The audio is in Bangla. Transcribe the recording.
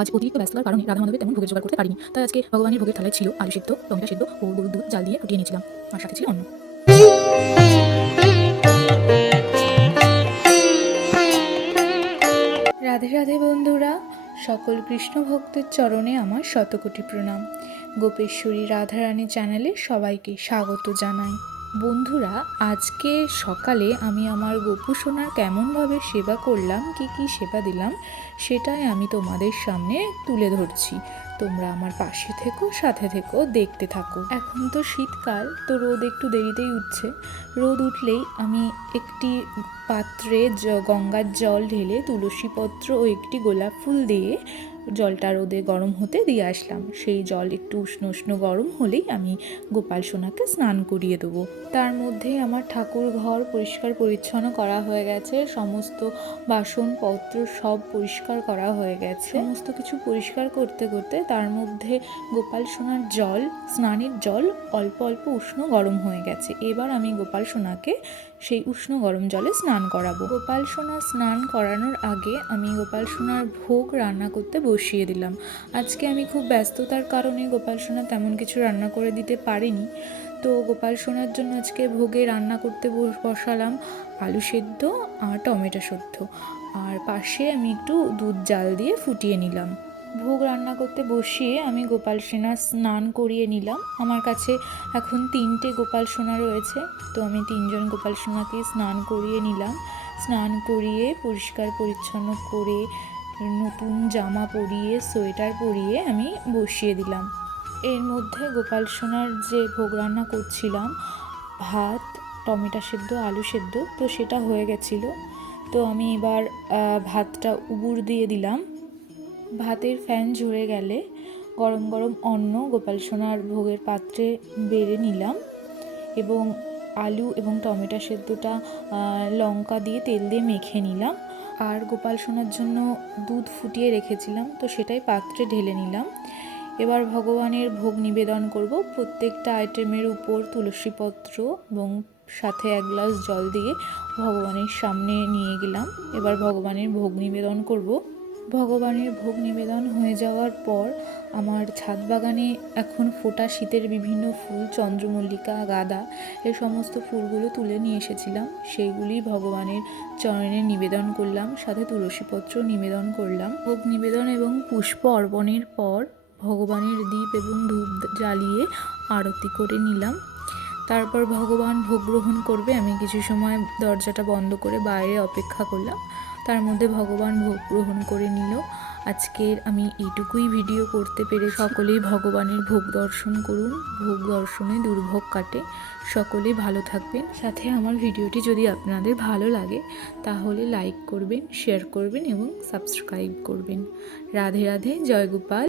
আজ অতিরিক্ত ব্যস্ততার কারণে রাধা মাধবের তেমন ভোগের জোগাড় করতে পারিনি। তাই আজকে ভগবানের ভোগের থালায় ছিল আলু সিদ্ধ, টমেটো সিদ্ধ ও গরুর দুধ জাল দিয়ে ফুটিয়ে নিয়েছিলাম, আর সাথে ছিল অন্ন। রাধে রাধে বন্ধুরা, সকল কৃষ্ণ ভক্তের চরণে আমার শতকোটি প্রণাম। গোপেশ্বরী রাধারানী চ্যানেলে সবাইকে স্বাগত জানাই। বন্ধুরা, আজকে সকালে আমি আমার গোপু সোনার কেমনভাবে সেবা করলাম, কি সেবা দিলাম, সেটাই আমি তোমাদের সামনে তুলে ধরছি। তোমরা আমার পাশে থেকো, সাথে থেকো, দেখতে থাকো। এখন তো শীতকাল, তো রোদ একটু দেরিতেই উঠছে। রোদ উঠলেই আমি একটি পাত্রে গঙ্গার জল ঢেলে তুলসী পত্র ও একটি গোলাপ ফুল দিয়ে জলটা রোদে গরম হতে দিয়ে আসলাম। সেই জল একটু উষ্ণ উষ্ণ গরম হলেই আমি গোপাল সোনাকে স্নান করিয়ে দেবো। তার মধ্যে আমার ঠাকুর ঘর পরিষ্কার পরিচ্ছন্ন করা হয়ে গেছে, সমস্ত বাসনপত্র সব পরিষ্কার করা হয়ে গেছে। সমস্ত কিছু পরিষ্কার করতে করতে তার মধ্যে গোপাল সোনার জল, স্নানের জল অল্প অল্প উষ্ণ গরম হয়ে গেছে। এবার আমি গোপাল সোনাকে সেই উষ্ণ গরম জলে স্নান করাবো। গোপাল সোনা স্নান করানোর আগে আমি গোপাল সোনার ভোগ রান্না করতে বসিয়ে দিলাম। আজকে আমি খুব ব্যস্ততার কারণে গোপাল সোনা তেমন কিছু রান্না করে দিতে পারিনি। তো গোপাল সোনার জন্য আজকে ভোগে রান্না করতে বসালাম আলু সেদ্ধ আর টমেটো সেদ্ধ, আর পাশে আমি একটু দুধ জাল দিয়ে ফুটিয়ে নিলাম। ভোগ রান্না করতে বসিয়ে আমি গোপাল সোনার স্নান করিয়ে নিলাম। আমার কাছে এখন 3টে গোপাল সোনা রয়েছে, তো আমি 3জন গোপাল সোনাকে স্নান করিয়ে নিলাম। স্নান করিয়ে পরিষ্কার পরিচ্ছন্ন করে নতুন জামা পরিয়ে সোয়েটার পরিয়ে আমি বসিয়ে দিলাম। এর মধ্যে গোপাল সোনার যে ভোগ রান্না করছিলাম, ভাত, টমেটো সেদ্ধ, আলু সেদ্ধ, তো সেটা হয়ে গেছিলো। তো আমি এবার ভাতটা উবুর দিয়ে দিলাম। ভাতের ফ্যান ঝরে গেলে গরম গরম অন্ন গোপাল সোনার ভোগের পাত্রে বেড়ে নিলাম এবং আলু এবং টমেটো সেদ্ধটা লঙ্কা দিয়ে তেল দিয়ে মেখে নিলাম। আর গোপাল সোনার জন্য দুধ ফুটিয়ে রেখেছিলাম, তো সেটাই পাত্রে ঢেলে নিলাম। এবার ভগবানের ভোগ নিবেদন করব। প্রত্যেকটা আইটেমের উপর তুলসীপত্র এবং সাথে 1 গ্লাস জল দিয়ে ভগবানের সামনে নিয়ে গেলাম। এবার ভগবানের ভোগ নিবেদন করব। ভগবানের ভোগ নিবেদন হয়ে যাওয়ার পর আমার ছাদ বাগানে এখন ফোটা শীতের বিভিন্ন ফুল, চন্দ্রমল্লিকা, গাঁদা, এই সমস্ত ফুলগুলো তুলে নিয়ে এসেছিলাম। সেইগুলি ভগবানের চরণে নিবেদন করলাম, সাথে তুলসীপত্র নিবেদন করলাম। ভোগ নিবেদন এবং পুষ্প অর্পণের পর ভগবানের দীপ এবং ধূপ জ্বালিয়ে আরতি করে নিলাম। তারপর ভগবান ভোগ গ্রহণ করবে। আমি কিছু সময় দরজাটা বন্ধ করে বাইরে অপেক্ষা করলাম। তার মধ্যে ভগবান ভোগ গ্রহণ করে নিল। আজকের আমি এইটুকুই ভিডিও করতে পেরে। সকলেই ভগবানের ভোগ দর্শন করুন, ভোগ দর্শনে দুর্ভোগ কাটে। সকলেই ভালো থাকবেন। সাথে আমার ভিডিওটি যদি আপনাদের ভালো লাগে তাহলে লাইক করবেন, শেয়ার করবেন এবং সাবস্ক্রাইব করবেন। রাধে রাধে, জয় গোপাল।